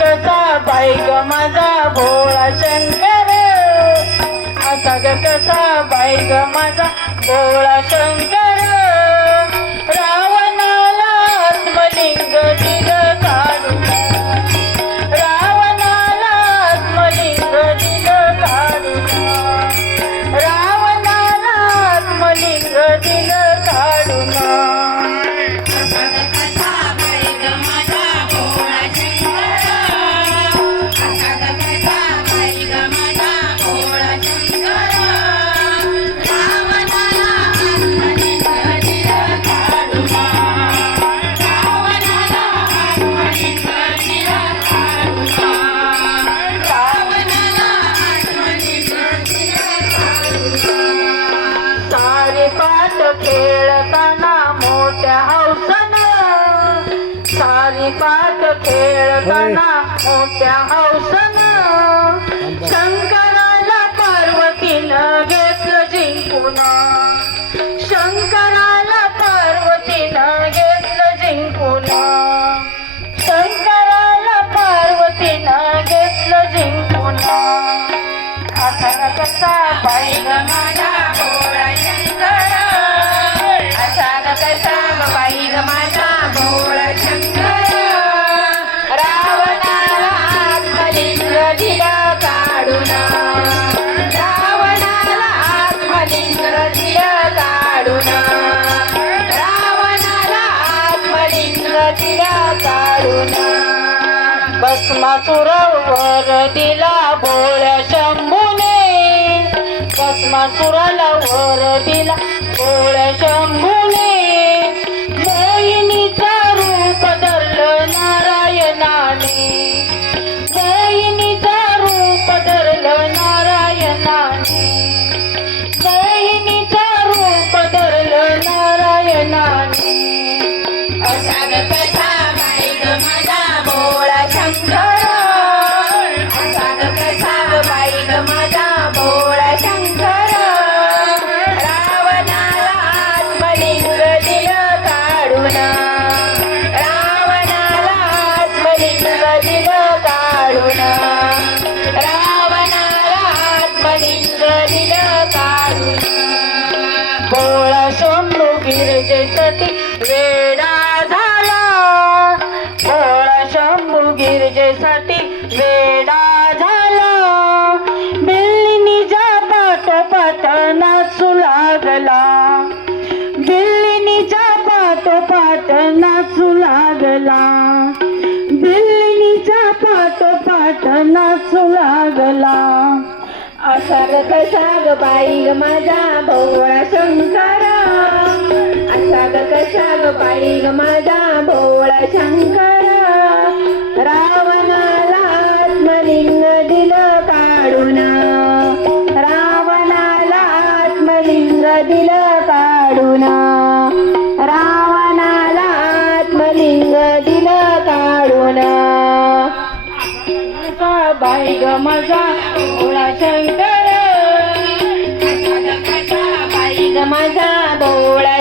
कसा बाई ग माझा भोळा शंकर असा असा ग कसा बाई ग माझा भोळा पाट खेळताना मोठ्या हौसन. सारी पाट खेळताना मोठ्या हौसन. शंकराला पार्वतीनं घेतलं जिंकून. शंकराला पार्वतीनं घेतलं जिंकून. शंकराला पार्वतीनं घेतलं जिंकून. आता कसा पाहिजे माझ्या दिलं भस्मासुरावर दिला भोळ्या शंभूने. भस्मासुराला वर दिला भोळ्या शंभू लागला. बिल्लीनीच्या पाठोपाठ नाचू लागला. असा ग कसा बाई ग माझा भोवळा शंकरा. असा ग कसा ग बाई ग माझा भोवळा शंकरा. रावणाला आत्मलिंग दिलं काढून. रावणाला आत्मलिंग दिलं काढून. रा बाई ग माझा भोळा शंकर. बाई ग माझा भोळा